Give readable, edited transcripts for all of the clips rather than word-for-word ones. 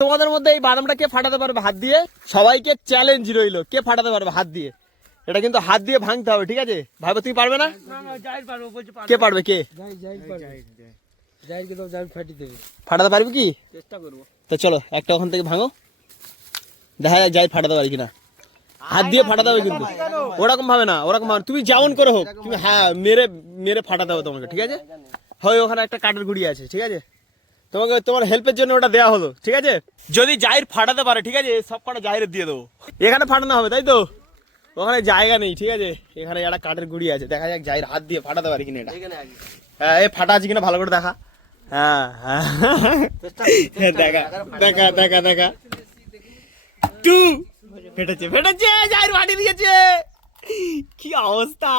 তোমাদের মধ্যে এই বাদামটা কে ফাটাতে পারবে হাত দিয়ে? সবাইকে চ্যালেঞ্জ রইলো, কে ফাটাতে পারবে হাত দিয়ে। এটা কিন্তু হাত দিয়ে ভাঙতে হবে, ঠিক আছে? ভাইবা তুমি পারবে না? কে পারবে? কে ফাটাতে পারবে কি? চেষ্টা করবো। তো চলো একটা ওখান থেকে ভাঙো, দেখা যাক যাই ফাটাতে পারি কিনা। হাত দিয়ে ফাটাতে হবে কিন্তু, ওরকম ভাবে না, ওরকম ভাবে তুমি যেমন করে হোক তুমি, হ্যাঁ মেরে মেরে ফাটাতে হবে তোমাকে, ঠিক আছে? হয় ওখানে একটা কাঠের গুড়ি আছে, ঠিক আছে? তোমাকে তোমার হেল্পের জন্য ওটা দেওয়া হলো, ঠিক আছে? যদি জাহির ফাটাতে পারে, ঠিক আছে, সব কটা জাহিরের দিয়ে দেবো। এখানে ফাটানো হবে, তাই তো? ওখানে জায়গা নেই, ঠিক আছে? এখানে একটা কাঠের গুড়ি আছে, দেখা যাক জাহির হাত দিয়ে ফাটাতে পারে কিনা এটা। হ্যাঁ, এই ফাটা আছে কিনা ভালো করে দেখা। হ্যাঁ হ্যাঁ, দেখা দেখা দেখা দেখা। টু ফেটেছে, ফেটেছে, জাহির ফাটিয়ে দিয়েছে। কি অবস্থা!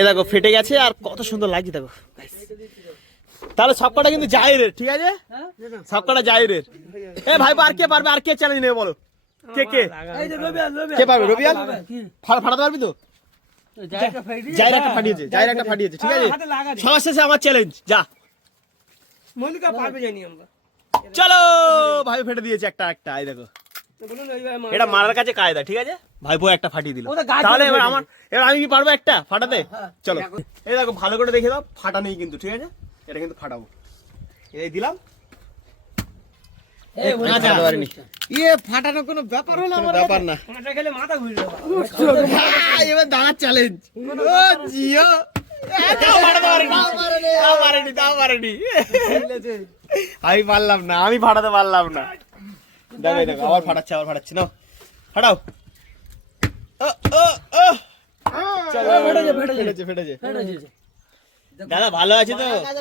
এ দেখো ফেটে গেছে, আর কত সুন্দর লাগছে দেখো। তাহলে সবকটা কিন্তু জাহিরের, ঠিক আছে? সবকটা জাহিরের। এ ভাই আর কে পারবে, আর কে চ্যালেঞ্জ নেবে বলো? কে কে কে পারবে? রবিয়াল ফাটাতে পারবি তো? জাহির একটা ফাটিয়েছে, জাহির একটা ফাটিয়েছে, ঠিক আছে? সবার শেষে আমার চ্যালেঞ্জ, যা। চলো ভাই ফেটে দিয়েছে একটা একটা, এই দেখো। এটা মারার কাছে কায়দা, ঠিক আছে? ভাইপো একটা ফাটিয়ে দিল, তাহলে এবার আমি কি পারবো একটা ফাটাতে? চলো এই দেখো ভালো করে দেখে দাও, ফাটা নেই কিন্তু, ঠিক আছে? এটা কিন্তু ফাটাবো, এই দিলাম। ফাটানো কোনো ব্যাপার হলো? ব্যাপার না, এবার দাঁড়ার চ্যালেঞ্জ। ও জিও, আমি পারলাম না, আমি ফাটাতে পারলাম না। দেখো দেখো আবার ফাটাচ্ছে, আবার ফাটাচ্ছে না, ফাটাও। ফেটেছে, ফেটেছে। দাদা ভালো আছে তো?